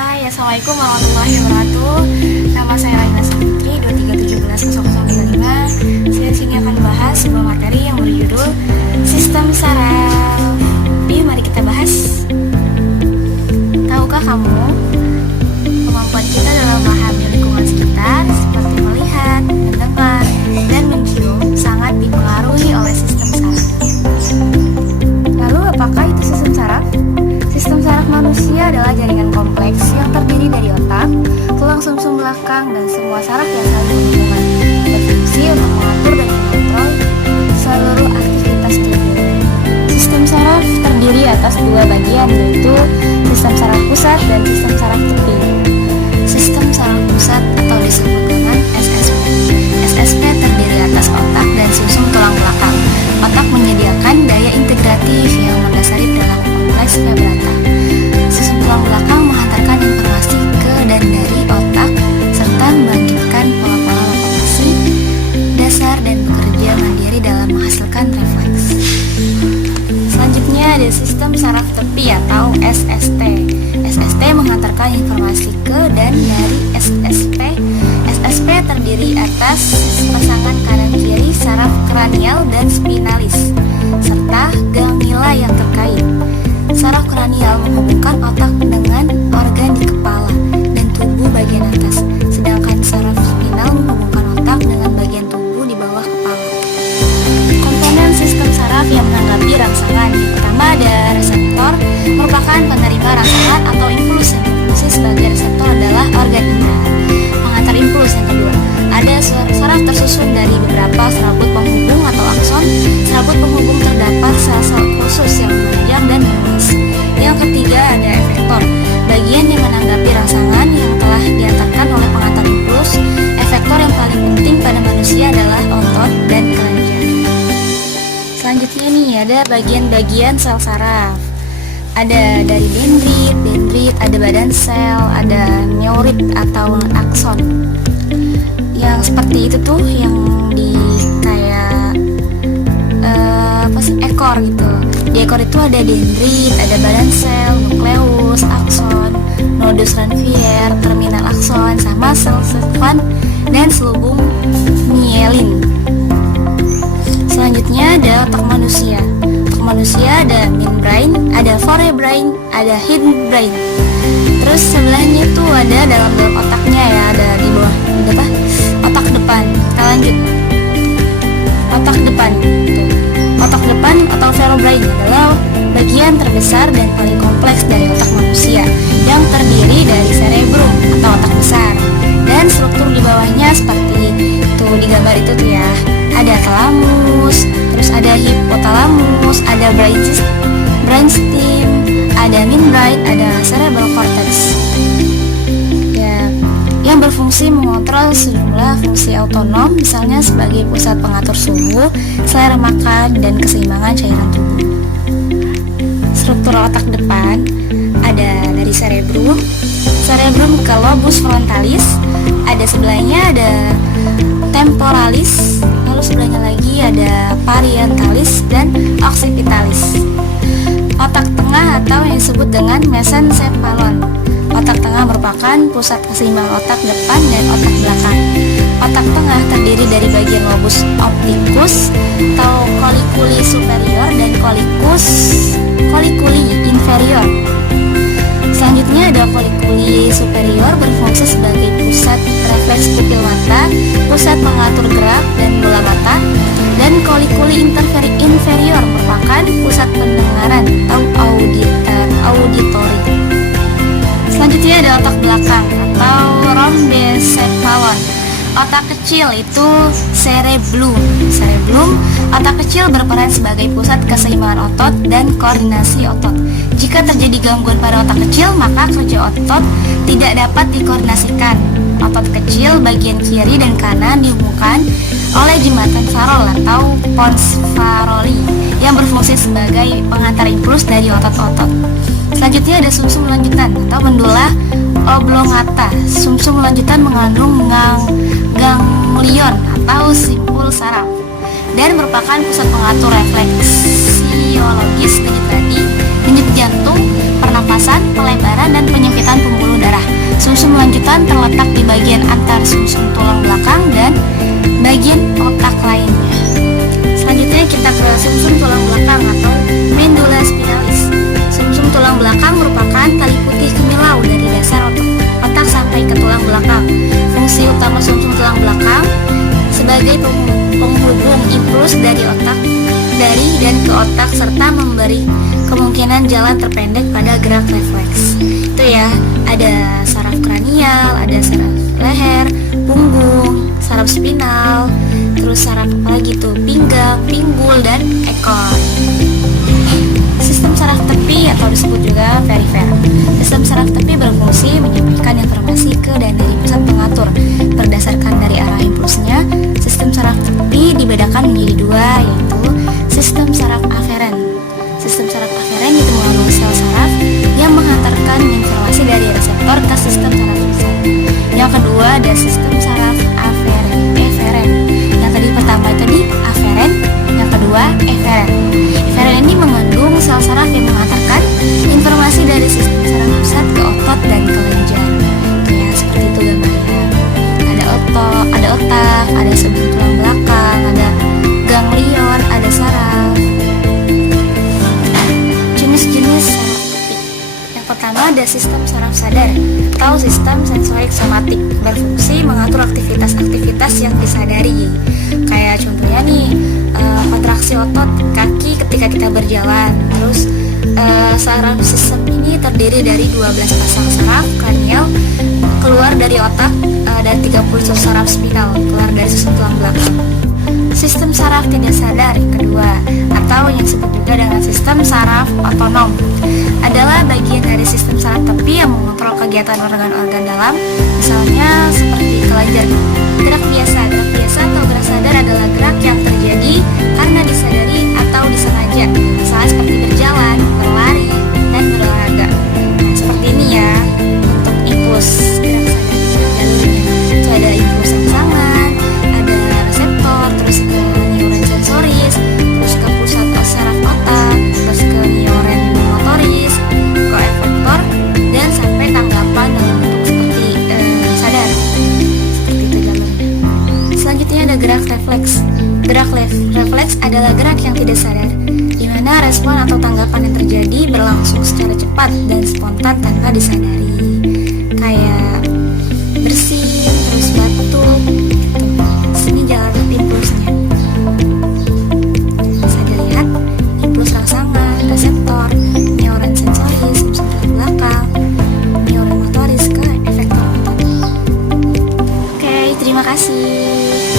Hai, Assalamualaikum warahmatullahi wabarakatuh. Nama saya Raina Savitri, 23170035. Saya di sini akan membahas sebuah materi yang berjudul Sistem Saraf. Yuk, mari kita bahas. Tahukah kamu, kemampuan kita dalam memahami lingkungan sekitar seperti melihat, mendengar, dan mencium sangat dipengaruhi oleh sistem saraf. Lalu, apakah itu sistem saraf? Sistem saraf manusia adalah jaringan kompleks yang terdiri dari otak, tulang sumsum belakang, dan semua saraf yang saling berhubungan, berfungsi untuk mengatur dan mengontrol seluruh aktivitas tubuh. Sistem saraf terdiri atas dua bagian, yaitu sistem saraf pusat dan sistem saraf tepi. Sistem saraf pusat atau disebut dengan SSP. SSP terdiri atas otak dan sumsum tulang belakang. Otak menyediakan daya integratif yang mendasari perilaku kompleks vibrata. Sumsum tulang belakang menghantarkan informasi ke dan dari otak serta membangkitkan pola-pola lokomosi dasar dan bekerja mandiri dalam menghasilkan refleks. Selanjutnya ada sistem saraf tepi atau SST. SST menghantarkan informasi ke dan dari SSP. SSP terdiri atas pasangan kanan kiri saraf kranial dan spinalis serta ganglia yang terkait. Saraf kranial menghubungkan otak dengan organ di kepala dan tubuh bagian atas, sedangkan saraf spinal menghubungkan otak dengan bagian tubuh di bawah kepala. Komponen sistem saraf yang menanggapi rangsangan. Yang pertama ada reseptor, merupakan penerima rangsangan atau impuls. Yang berfungsi sebagai reseptor adalah organ indera pengantar impuls. Yang kedua, ada saraf tersusun dari beberapa serabut penghubung atau akson. Serabut penghubung terdapat sel-sel khusus yang memanjang dan menulis. Yang ketiga ada efektor, bagian yang menanggapi rangsangan yang telah diantarkan oleh pengantar impuls. Efektor yang paling penting pada manusia adalah otot dan kelenjar. Selanjutnya nih ada bagian-bagian sel saraf. Ada dari dendrit, ada badan sel, ada neurit atau akson. Yang seperti itu tuh yang di kayak ekor gitu. Di ekor itu ada dendrit, ada badan sel, nukleus, akson, nodus ranvier, terminal akson, sama sel van dan selubung mielin. Selanjutnya ada otak manusia. Otak manusia ada midbrain, ada forebrain, ada hindbrain. Terus sebelahnya itu ada dalam otaknya ya, ada di bawah apa? Otak depan. Kita lanjut. Otak depan. Tuh. Otak depan atau vertebrae adalah bagian terbesar dan paling kompleks dari otak manusia yang terdiri dari cerebrum atau otak besar dan struktur di bawahnya seperti itu di gambar itu tuh ya. Ada thalamus, terus ada hipotalamus, ada brainstem, ada midbrain, ada cerebral cortex. Ya, yang berfungsi mengontrol sejumlah fungsi otonom, misalnya sebagai pusat pengatur suhu, selera makan, dan keseimbangan cairan tubuh. Struktur otak depan ada dari cerebrum ke lobus frontalis, ada sebelahnya ada temporalis, lalu sebelahnya lagi ada parietalis dan occipitalis. Otak tengah atau yang disebut dengan mesencephalon. Otak tengah merupakan pusat keseimbangan otak depan dan otak belakang. Otak tengah terdiri dari bagian lobus opticus atau colliculi superior dan colliculi inferior. Selanjutnya ada colliculi superior berfungsi sebagai pusat refleks pupil mata, pusat pengatur gerak dan bola mata, dan colliculi inferior merupakan pusat pendengaran atau auditori. Selanjutnya ada otak belakang atau rhombocephalon. Otak kecil itu cerebellum. Otak kecil berperan sebagai pusat keseimbangan otot dan koordinasi otot. Jika terjadi gangguan pada otak kecil, maka kerja otot tidak dapat dikoordinasikan. Otot kecil bagian kiri dan kanan dihubungkan oleh jembatan farol atau pons faroli yang berfungsi sebagai pengantar impuls dari otot-otot. Selanjutnya ada sumsum lanjutan atau pendula oblongata. Sumsum lanjutan mengandung ganglion atau simpul saraf dan merupakan pusat pengatur refleksiologis denyut nadi, denyut jantung, pernapasan, pelebaran, dan penyempitan pembuluh darah. kegiatan terletak di bagian antar sumsum tulang belakang dan bagian otak lainnya. Selanjutnya kita ke sumsum tulang belakang atau medulla spinalis. Sumsum tulang belakang merupakan tali putih kemilau dari dasar otak sampai ke tulang belakang. Fungsi utama sumsum tulang belakang sebagai penghubung impuls dari dan ke otak serta memberi kemungkinan jalan terpendek pada gerak refleks. Itu ya, ada saraf kranial, ada saraf leher, punggung, saraf spinal, terus saraf apa lagi tuh, pinggang, pinggul, dan ekor. Sistem saraf tepi atau disebut juga perifer. Sistem saraf tepi berfungsi menyampaikan informasi ke dan dari pusat pengatur. Berdasarkan dari arah impulsnya, sistem saraf tepi dibedakan menjadi dua, yaitu sistem saraf aferen. Sistem saraf aferen itu melalui sel saraf yang menghantarkan informasi dari reseptor ke sistem saraf pusat. Yang kedua ada sistem saraf eferen. Yang tadi pertama tadi aferen, yang kedua eferen. Eferen ini mengandung sel saraf yang menghantarkan informasi dari sistem saraf pusat ke otot dan kelenjar. Ya, seperti itu gambarnya. Ada otak, ada sumsum tulang belakang, ada ganglion, ada saraf. Jenis-jenis saraf tepi. Yang pertama ada sistem saraf sadar atau sistem sensorik somatik, berfungsi mengatur aktivitas-aktivitas yang disadari. Kayak contohnya nih, kontraksi otot kaki ketika kita berjalan. Terus saraf sistem ini terdiri dari 12 pasang saraf kranial keluar dari otak dan 30 saraf spinal keluar dari susun tulang belakang. Sistem saraf tidak sadar yang kedua, atau yang disebut juga dengan sistem saraf otonom, adalah bagian dari sistem saraf tepi yang mengontrol kegiatan organ-organ dalam, misalnya seperti kelenjar. Gerak biasa atau gerak sadar adalah gerak yang terjadi karena disadari atau disengaja, misalnya seperti berjalan, berlari, dan berolahraga. Nah, seperti ini ya untuk impuls gerak sadar jalurnya. Itu ada impuls rangsangan, ada reseptor, terus ke neuron sensoris, terus ke pusat saraf otak, terus ke neuron motoris, ke efektor, dan sampai tanggapan dalam bentuk seperti sadar. Seperti itu gambarnya. Selanjutnya ada gerak refleks. Gerak refleks adalah gerak yang tidak sadar, di mana respon atau tanggapan yang terjadi berlangsung secara cepat dan spontan tanpa disadari. Kayak bersin, terus batuk, gitu. Sini jalan impulsnya. Bisa dilihat impuls rangsangan, reseptor, neuron sensoris, sumsum tulang belakang, neuron motoris ke efektor otot. Oke, terima kasih.